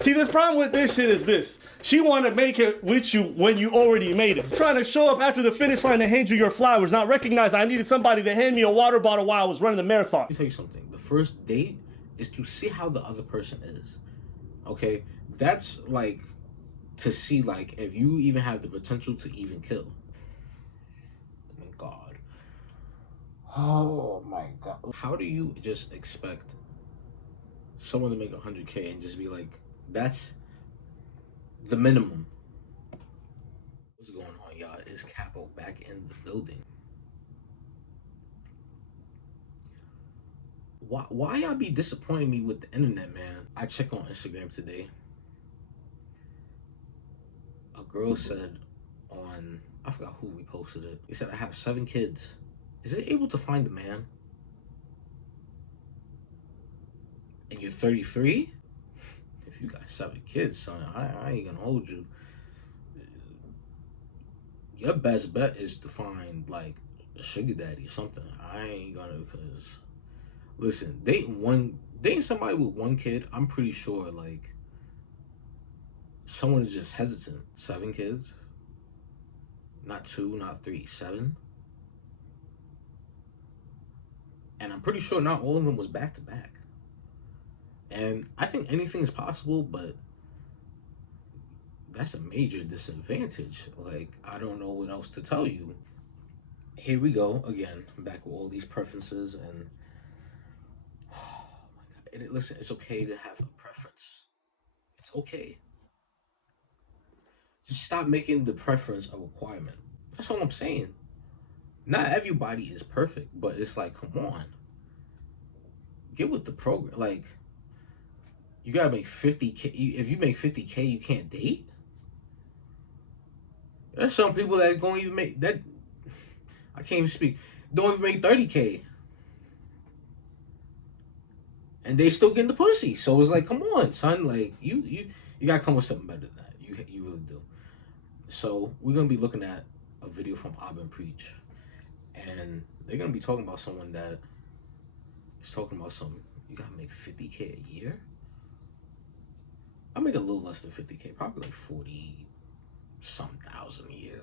See, this problem with this shit is this. She want to make it with you when you already made it. Trying to show up after the finish line to hand you your flowers, not recognize I needed somebody to hand me a water bottle while I was running the marathon. Let me tell you something. The first date is to see how the other person is. Okay? That's like to see like if you even have the potential to even kill. Oh my God. Oh my God. How do you just expect someone to make 100K and just be like, that's the minimum? What's going on, y'all? Is Capo back in the building? Why y'all be disappointing me with the internet, man? I check on Instagram today. A girl said on, I forgot who reposted it. He said, I have 7 kids. Is it able to find a man? And you're 33? If you got 7 kids, son, I ain't gonna hold you. Your best bet is to find like a sugar daddy or something. I ain't gonna, because listen, dating somebody with 1 kid, I'm pretty sure like someone is just hesitant. 7 kids, not 2, not 3, 7. And I'm pretty sure not all of them was back to back. And I think anything is possible, but that's a major disadvantage. Like, I don't know what else to tell you. Here we go again, back with all these preferences and oh my God. Listen, it's okay to have a preference. It's okay. Just stop making the preference a requirement. That's all I'm saying. Not everybody is perfect, but it's like, come on. Get with the program. Like, you gotta make 50K. If you make 50K, you can't date? There's some people that don't even make that. I can't even speak. Don't even make 30K. And they still getting the pussy. So it's like, come on, son. Like, you gotta come with something better than that. You really do. So we're gonna be looking at a video from Abba and Preach. And they're gonna be talking about someone that is talking about some, you gotta make 50K a year? I make a little less than 50K, probably like 40-some thousand a year.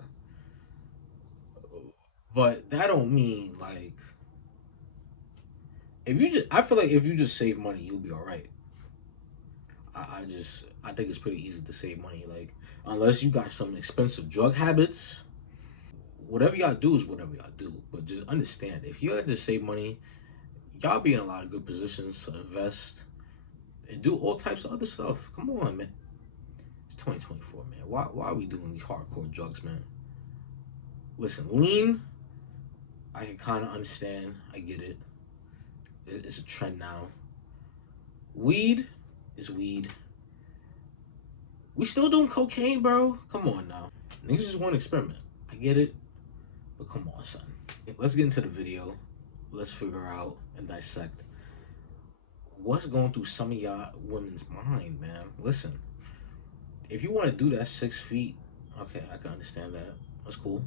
But that don't mean like, I feel like if you just save money, you'll be all right. I think it's pretty easy to save money. Like, unless you got some expensive drug habits, whatever y'all do is whatever y'all do. But just understand, if you had to save money, y'all be in a lot of good positions to invest and do all types of other stuff. Come on, man. It's 2024, man. Why are we doing these hardcore drugs, man? Listen, lean, I can kind of understand. I get it. It's a trend now. Weed is weed. We still doing cocaine, bro? Come on now. Niggas just want to experiment. I get it. But come on, son. Let's get into the video. Let's figure out and dissect what's going through some of y'all women's mind, man. Listen, if you want to do that 6 feet, okay, I can understand that. That's cool.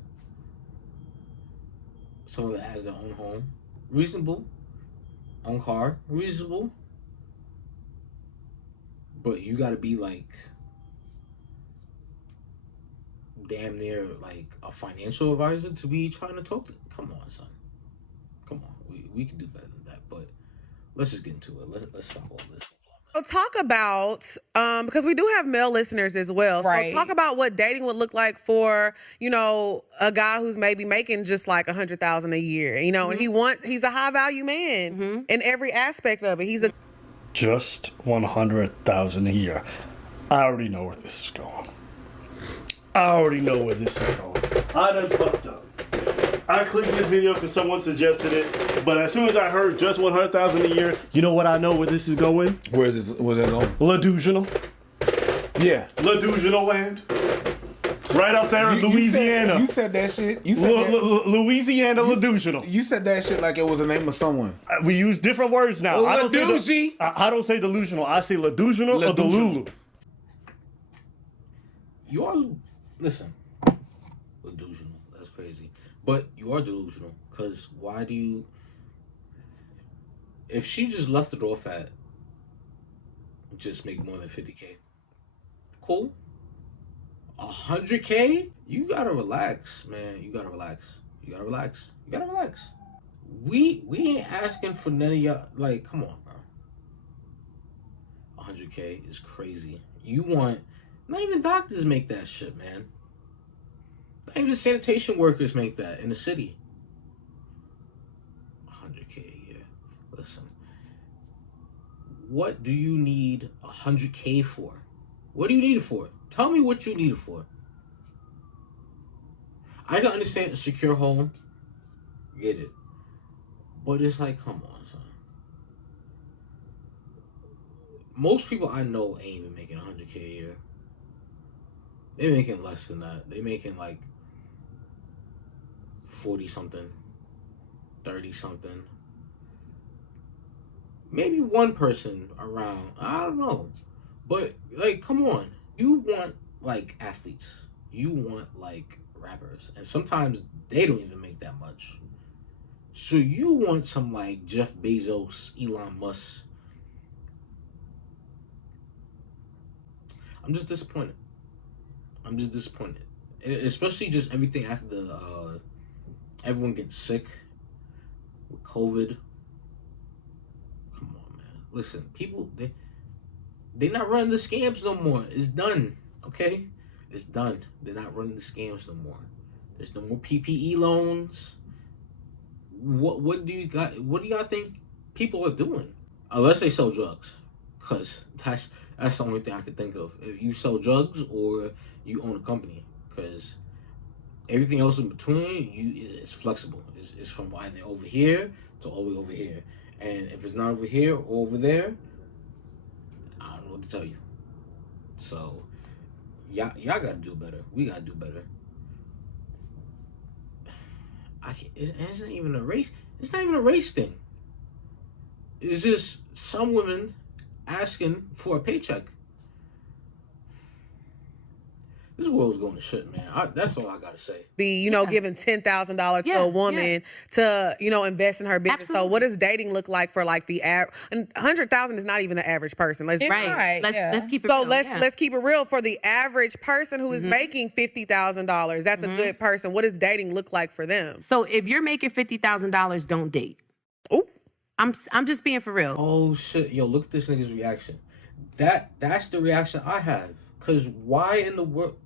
Someone that has their own home, reasonable. Own car, reasonable. But you gotta be like damn near like a financial advisor to be trying to talk to. Come on, son. Come on. We can do better than that. But let's just get into it. Let's stop all this. So talk about, because we do have male listeners as well. Right. So talk about what dating would look like for, a guy who's maybe making just like $100,000 a year, and he's a high value man in every aspect of it. He's a Just 100,000 a year. I already know where this is going. I done fucked up. I clicked this video because someone suggested it, but as soon as I heard just 100,000 a year, you know what I know where this is going? Where's that going? Ladusional. Yeah. Ladusional land. Right up there in Louisiana. You said that shit. Louisiana Ladusional. You said that shit like it was the name of someone. We use different words now. I don't say delusional. I say Ladusional or Delulu. You are, listen, delusional. That's crazy. But you are delusional, because why do you, if she just left it off at just make more than 50K, cool. 100K? You gotta relax, man. You gotta relax. You gotta relax. You gotta relax. We ain't asking for none of y'all. Like, come on, bro. 100K is crazy. You want... Not even doctors make that shit, man. Not even sanitation workers make that in the city. 100K a year. Listen. What do you need 100K for? What do you need it for? Tell me what you need it for. I can understand a secure home. Get it. But it's like, come on, son. Most people I know ain't even making 100K a year. They're making less than that. They're making like 40 something, 30 something. Maybe one person around. I don't know. But like, come on. You want like athletes. You want like rappers. And sometimes they don't even make that much. So you want some like Jeff Bezos, Elon Musk. I'm just disappointed. Especially just everything after the everyone gets sick with COVID. Come on, man. Listen, people they not running the scams no more. It's done. Okay? It's done. They're not running the scams no more. There's no more PPE loans. What do y'all think people are doing? Unless they sell drugs. Cause that's the only thing I could think of. If you sell drugs or you own a company. Cause everything else in between is flexible. It's from either over here to all the way over here. And if it's not over here or over there, I don't know what to tell you. So y'all gotta do better. We gotta do better. It's not even a race. It's not even a race thing. It's just some women asking for a paycheck. This world's going to shit, man. That's all I gotta say. Be, giving $10,000 to a woman to, invest in her business. Absolutely. So what does dating look like for like the average? $100,000 is not even the average person. Let's Right. Let's keep it So real. let's keep it real. For the average person who is making $50,000, that's a good person. What does dating look like for them? So if you're making $50,000, don't date. Oh, I'm just being for real. Oh shit, yo, look at this nigga's reaction. That's the reaction I have. Cause why in the world?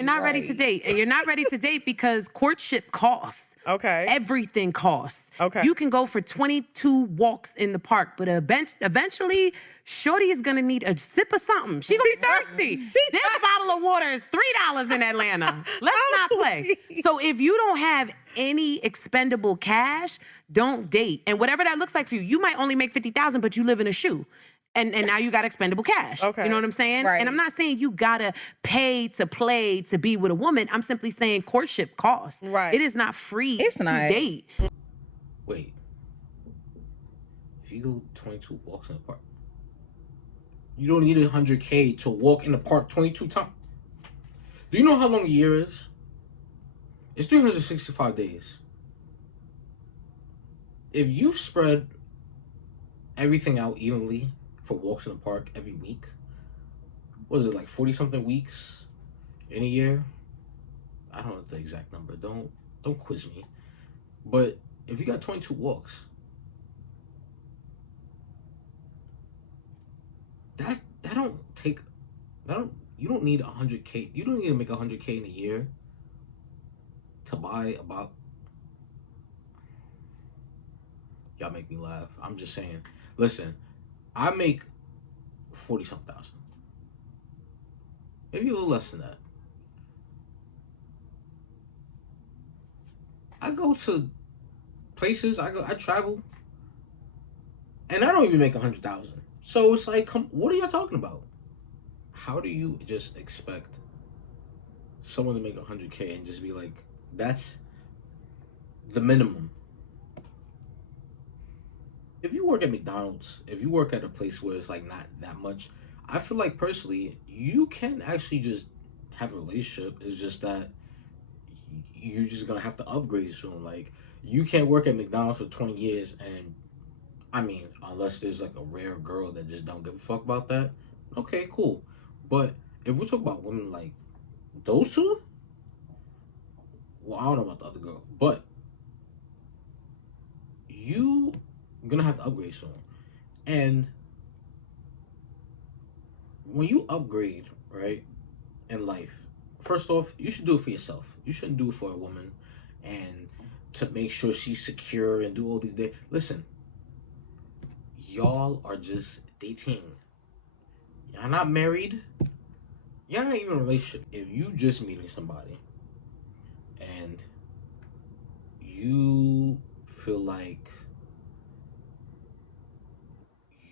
You're not ready to date. And you're not ready to date because courtship costs. okay. Everything costs. Okay. You can go for 22 walks in the park, but eventually, shorty is gonna need a sip of something. She gonna be thirsty. This bottle of water is $3 in Atlanta. Let's not play. So if you don't have any expendable cash, don't date. And whatever that looks like for you, you might only make $50,000, but you live in a shoe. And now you got expendable cash. Okay. You know what I'm saying? Right. And I'm not saying you gotta pay to play to be with a woman. I'm simply saying courtship costs. Right. It is not free It's to not. date. Wait. If you go 22 walks in the park, you don't need 100K to walk in the park 22 times. Do you know how long a year is? It's 365 days. If you spread everything out evenly for walks in the park every week, what is it, like 40 something weeks in a year? I don't know the exact number. Don't quiz me. But if you got 22 walks, you don't need 100K. You don't need to make 100K in a year to buy about. Y'all make me laugh. I'm just saying. Listen, I make 40-something thousand. Maybe a little less than that. I go to places, I travel, and I don't even make 100,000. So it's like, what are y'all talking about? How do you just expect someone to make 100K and just be like, that's the minimum? If you work at McDonald's, if you work at a place where it's like not that much, I feel like personally, you can actually just have a relationship. It's just that you're just gonna have to upgrade soon. Like, you can't work at McDonald's for 20 years and I mean, unless there's like a rare girl that just don't give a fuck about that. Okay, cool. But if we talk about women like those two, well, I don't know about the other girl, but you gonna have to upgrade soon. And when you upgrade, right, in life, first off, you should do it for yourself. You shouldn't do it for a woman and to make sure she's secure and do all these things. Listen, y'all are just dating. Y'all not married. Y'all not even in a relationship. If you just meeting somebody and you feel like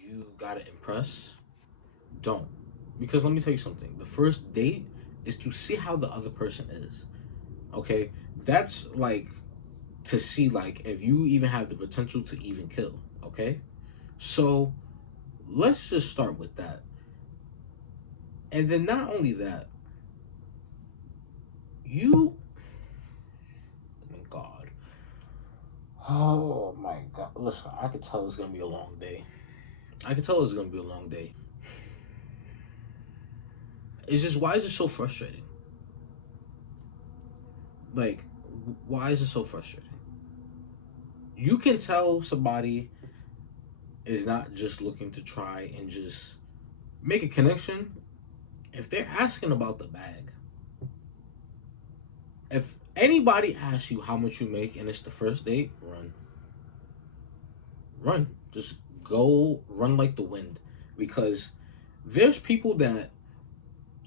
you gotta impress, don't. Because let me tell you something. The first date is to see how the other person is. Okay? That's like to see like if you even have the potential to even kill. Okay? So let's just start with that. And then not only that, you, oh my God. Oh my God. Listen, I could tell it's gonna be a long day. I can tell it's gonna be a long day. It's just, why is it so frustrating? Like, why is it so frustrating? You can tell somebody is not just looking to try and just make a connection if they're asking about the bag. If anybody asks you how much you make and it's the first date, run. Run. Just go run like the wind. Because there's people that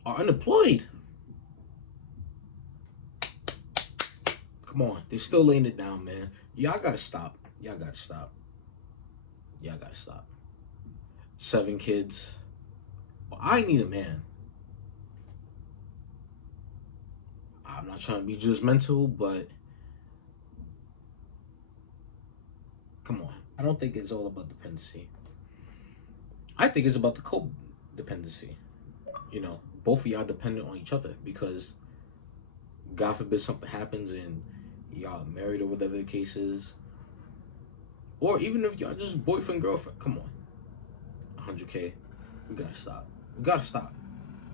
are unemployed. Come on. They're still laying it down, man. Y'all gotta stop. Y'all gotta stop. Y'all gotta stop. 7 kids. Well, I need a man. I'm not trying to be judgmental, but come on. I don't think it's all about dependency. I think it's about the codependency. You know, both of y'all dependent on each other because God forbid something happens and y'all are married or whatever the case is. Or even if y'all just boyfriend, girlfriend. Come on. 100K. We gotta stop. We gotta stop.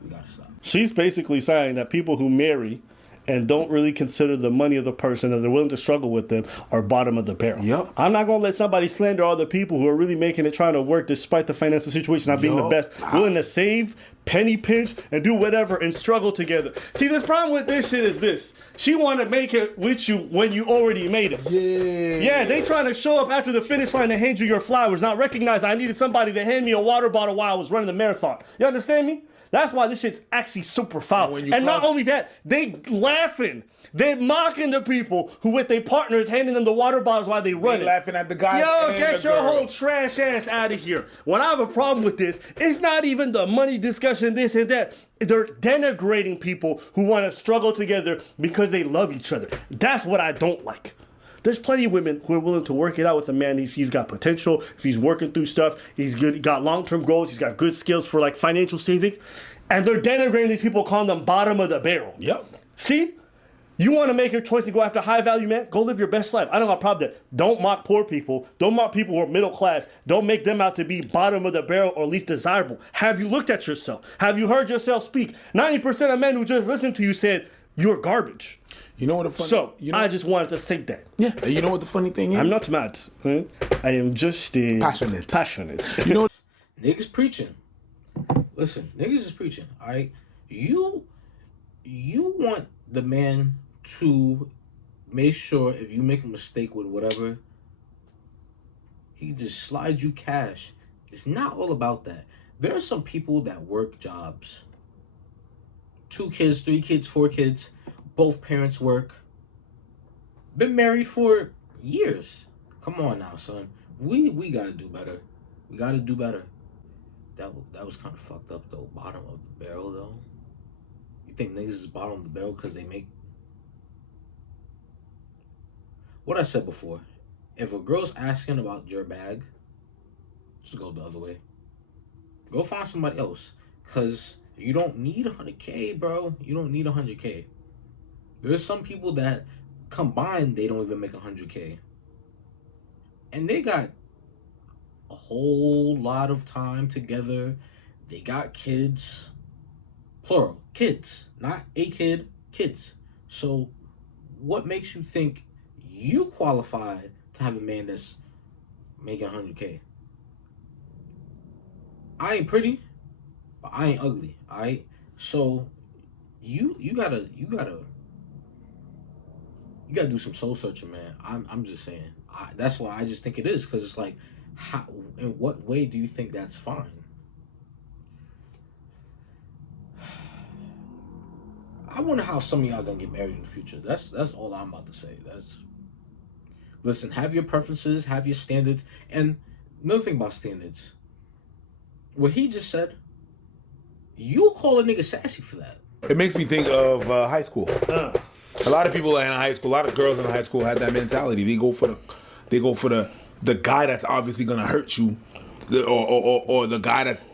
We gotta stop. She's basically saying that people who marry and don't really consider the money of the person and they're willing to struggle with them are bottom of the barrel. Yep. I'm not going to let somebody slander other people who are really making it, trying to work despite the financial situation not being the best, willing to save, penny pinch, and do whatever and struggle together. See, this problem with this shit is this. She want to make it with you when you already made it. Yeah, they trying to show up after the finish line to hand you your flowers, not recognize I needed somebody to hand me a water bottle while I was running the marathon. You understand me? That's why this shit's actually super foul. And not only that, they laughing. They're mocking the people who with their partners handing them the water bottles while they run. Laughing at the guys. Yo, get your whole trash ass out of here. When I have a problem with this, it's not even the money discussion, this and that. They're denigrating people who want to struggle together because they love each other. That's what I don't like. There's plenty of women who are willing to work it out with a man. He's got potential. If he's working through stuff, he's good. He got long-term goals. He's got good skills for like financial savings. And they're denigrating these people, calling them bottom of the barrel. Yep. See? You want to make your choice and go after high-value men? Go live your best life. I don't have a problem with that. Don't mock poor people. Don't mock people who are middle class. Don't make them out to be bottom of the barrel or least desirable. Have you looked at yourself? Have you heard yourself speak? 90% of men who just listened to you said, you're garbage. You know what the funny? So, you know, I just wanted to say that. Yeah. You know what the funny thing is? I'm not mad. I am just Passionate. Passionate. You know. Niggas preaching. Listen, niggas is preaching. Alright, you want the man to make sure if you make a mistake with whatever, he just slides you cash. It's not all about that. There are some people that work jobs. 2 kids, 3 kids, 4 kids. Both parents work. Been married for years. Come on now, son. We gotta do better. We gotta do better. That was kind of fucked up though. Bottom of the barrel though. You think niggas is bottom of the barrel because they make what I said before. If a girl's asking about your bag, just go the other way. Go find somebody else. Cause you don't need 100K, bro. You don't need 100K. There's some people that combined they don't even make 100K. And they got a whole lot of time together. They got kids. Plural. Kids. Not a kid. Kids. So what makes you think you qualify to have a man that's making 100K? I ain't pretty, but I ain't ugly. Alright? So you gotta do some soul searching, man. I'm just saying. That's why I just think it is, because it's like, how, in what way do you think that's fine? I wonder how some of y'all gonna get married in the future. That's all I'm about to say. Listen, have your preferences, have your standards, and another thing about standards. What he just said, you call a nigga sassy for that. It makes me think of high school. A lot of people in high school, a lot of girls in high school had that mentality. They go for the guy that's obviously gonna hurt you, or the guy that's,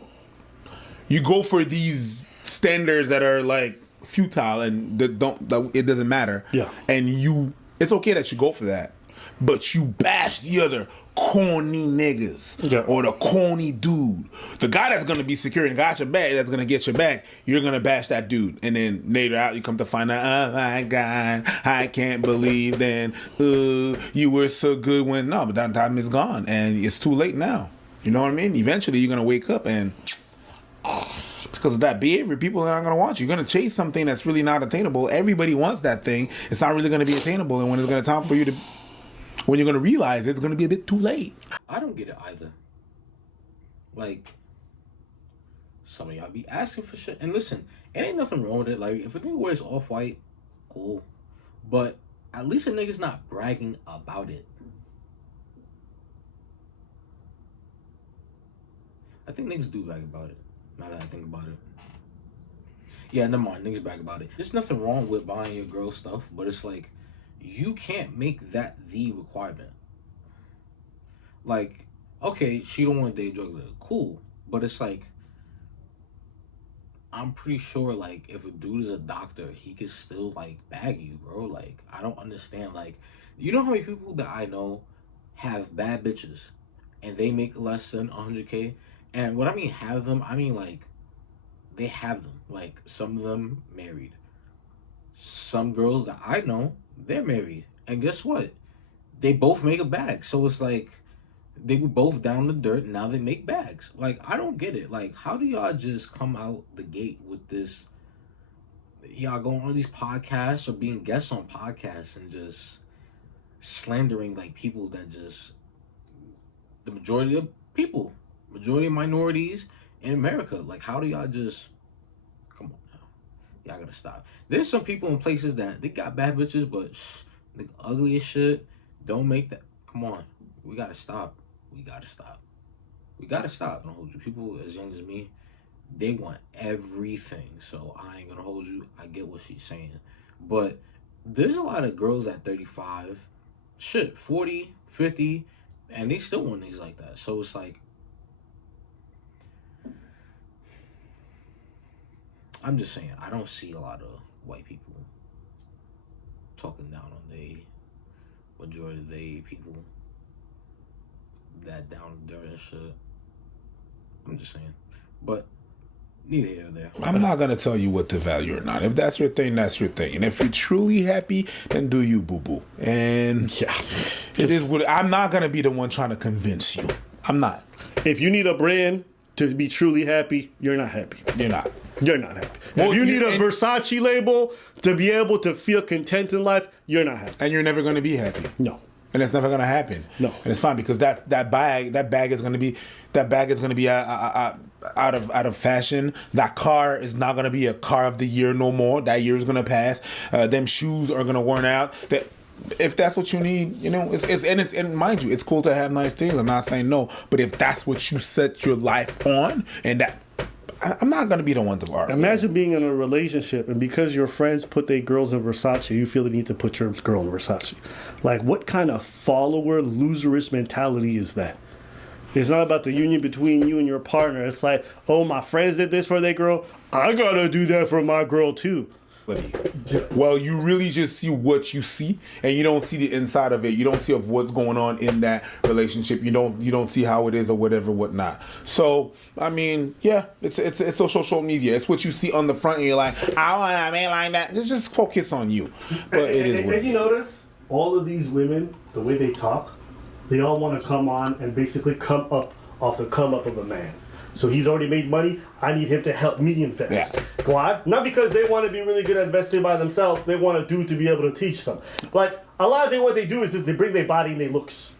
you go for these standards that are like futile and that it doesn't matter. Yeah. And it's okay that you go for that, but you bash the other corny niggas or the corny dude. The guy that's gonna be secure and got your back, that's gonna get your back, you're gonna bash that dude. And then later out you come to find out, oh my God, I can't believe then you were so good when, no, but that time is gone and it's too late now. You know what I mean? Eventually you're gonna wake up and because of that behavior, people are not going to want you. You're going to chase something that's really not attainable. Everybody wants that thing. It's not really going to be attainable. And when it's going to time for you to, when you're going to realize it's going to be a bit too late. I don't get it either. Like, some of y'all be asking for shit. And listen, it ain't nothing wrong with it. Like, if a nigga wears off-white, cool. But at least a nigga's not bragging about it. I think niggas do brag about it. Now that I think about it. Yeah, never mind. Niggas brag about it. There's nothing wrong with buying your girl stuff, but it's like, you can't make that the requirement. Like, okay, she don't want to date a drug dealer. Cool. But it's like, I'm pretty sure, like, if a dude is a doctor, he could still, like, bag you, bro. Like, I don't understand. Like, you know how many people that I know have bad bitches and they make less than 100K? And what I mean have them, I mean like they have them. Like some of them married. Some girls that I know, they're married. And guess what? They both make a bag. So it's like they were both down the dirt and now they make bags. Like I don't get it. Like how do y'all just come out the gate with this? Y'all going on these podcasts or being guests on podcasts and just slandering like people that just, the majority of people, majority of minorities in America. Like, how do y'all just, come on now. Y'all gotta stop. There's some people in places that they got bad bitches, but they ugly as shit. Don't make that. Come on. We gotta stop. We gotta stop. We gotta stop. Don't hold you. People as young as me, they want everything. So I ain't gonna hold you. I get what she's saying. But there's a lot of girls at 35, 40, 50, and they still want things like that. So it's like, I'm just saying, I don't see a lot of white people talking down on the majority of the people that down there and shit. I'm just saying. But neither here nor there. I'm not going to tell you what to value or not. If that's your thing, that's your thing. And if you're truly happy, then do you, boo-boo. And yeah, it is what, I'm not going to be the one trying to convince you. I'm not. If you need a brand to be truly happy, you're not happy. You're not. You're not happy. Well, if you need a Versace label to be able to feel content in life, you're not happy. And you're never going to be happy. No. And it's never going to happen. No. And it's fine because that bag is going to be out of fashion. That car is not going to be a car of the year no more. That year is going to pass. Them shoes are going to worn out. If that's what you need, you know, and mind you, it's cool to have nice things. I'm not saying no, but if that's what you set your life on, and that, I'm not gonna be the one to argue. Imagine being in a relationship and because your friends put their girls in Versace, you feel the need to put your girl in Versace. Like, what kind of follower, loserist mentality is that? It's not about the union between you and your partner. It's like, oh, my friends did this for their girl, I gotta do that for my girl too. Well, you really just see what you see, and you don't see the inside of it. You don't see of what's going on in that relationship. You don't see how it is or whatever, whatnot. So, I mean, yeah, it's social media. It's what you see on the front, and you're like, I want a man like that. Just focus on you. But it is what and you notice all of these women, the way they talk, they all want to come on and basically come up off the come up of a man. So he's already made money. I need him to help me invest. Yeah. Why? Not because they want to be really good at investing by themselves. They want a dude to be able to teach them. Like a lot of what they do is they bring their body and their looks,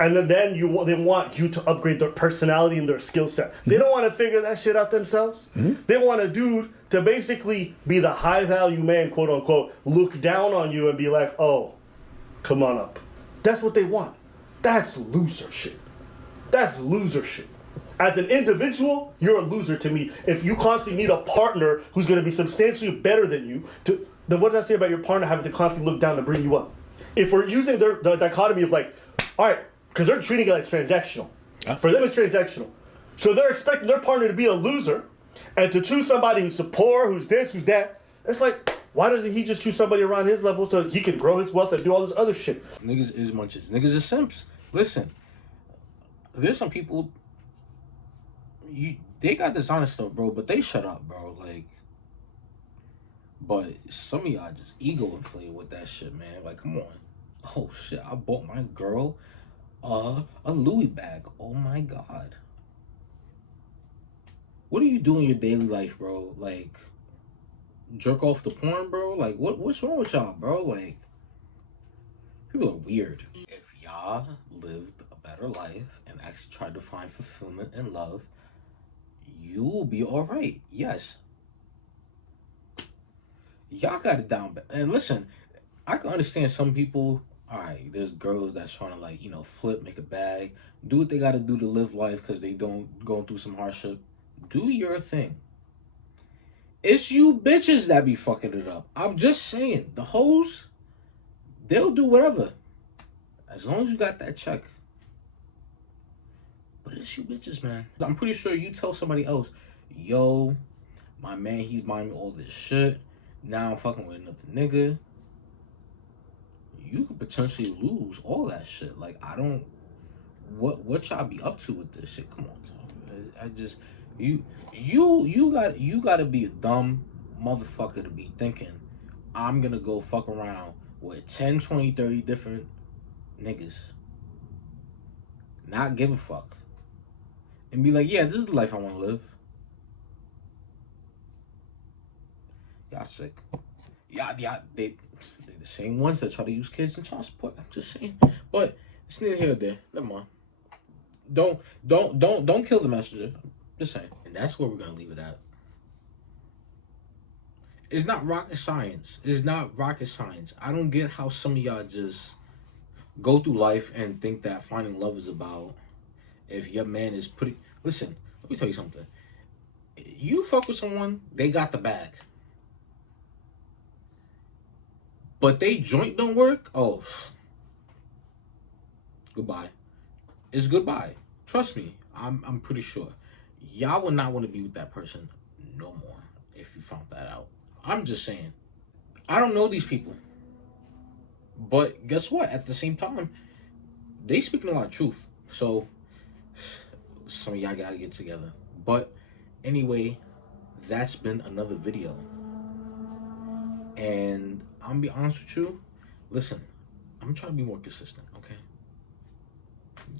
and then they want you to upgrade their personality and their skill set. They don't want to figure that shit out themselves. They want a dude to basically be the high value man, quote unquote, look down on you and be like, oh, come on up. That's what they want. That's loser shit. That's loser shit. As an individual, you're a loser to me. If you constantly need a partner who's going to be substantially better than you, then what does that say about your partner having to constantly look down to bring you up? If we're using the dichotomy of like, all right, because they're treating it as transactional. Yeah. For them, it's transactional. So they're expecting their partner to be a loser and to choose somebody who's poor, who's this, who's that. It's like, why doesn't he just choose somebody around his level so he can grow his wealth and do all this other shit? Niggas is munches. Niggas is simps. Listen, there's some people... they got designer stuff, bro, but they shut up, bro. Like, but some of y'all just ego inflated with that shit, man. Like, come on. Oh shit, I bought my girl a Louis bag. Oh my god. What do you do in your daily life, bro? Like, jerk off the porn, bro? Like, what's wrong with y'all, bro? Like, people are weird. If y'all lived a better life and actually tried to find fulfillment and love, you'll be all right. Yes. Y'all got it down. And listen, I can understand some people. All right, there's girls that's trying to, like, you know, flip, make a bag, do what they got to do to live life because they don't going through some hardship. Do your thing. It's you bitches that be fucking it up. I'm just saying, the hoes, they'll do whatever as long as you got that check. But it's you bitches, man. I'm pretty sure you tell somebody else, yo, my man, he's buying me all this shit. Now I'm fucking with another nigga. You could potentially lose all that shit. Like, I don't... What y'all be up to with this shit? Come on. I just... You gotta be a dumb motherfucker to be thinking, I'm gonna go fuck around with 10, 20, 30 different niggas. Not give a fuck. And be like, yeah, this is the life I want to live. Y'all sick. Y'all, they're the same ones that try to use kids in child support. I'm just saying. But it's neither here or there. Never mind. Don't kill the messenger. Just saying. And that's where we're gonna leave it at. It's not rocket science. It's not rocket science. I don't get how some of y'all just go through life and think that finding love is about if your man is pretty... Listen, let me tell you something. You fuck with someone, they got the bag. But they joint don't work, oh. Goodbye. It's goodbye. Trust me, I'm pretty sure. Y'all would not want to be with that person no more if you found that out. I'm just saying. I don't know these people. But guess what? At the same time, they speaking a lot of truth. So, some of y'all gotta get together. But, anyway, that's been another video. And I'm gonna be honest with you. Listen, I'm trying to be more consistent, okay?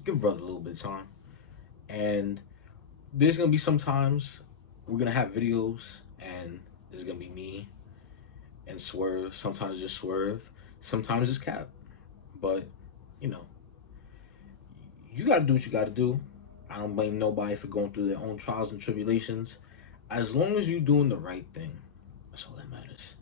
Give brother a little bit of time. And there's gonna be some times we're gonna have videos and there's gonna be me and Swerve. Sometimes just Swerve. Sometimes it's Cap. But, you know, you gotta do what you gotta do. I don't blame nobody for going through their own trials and tribulations. As long as you're doing the right thing, that's all that matters.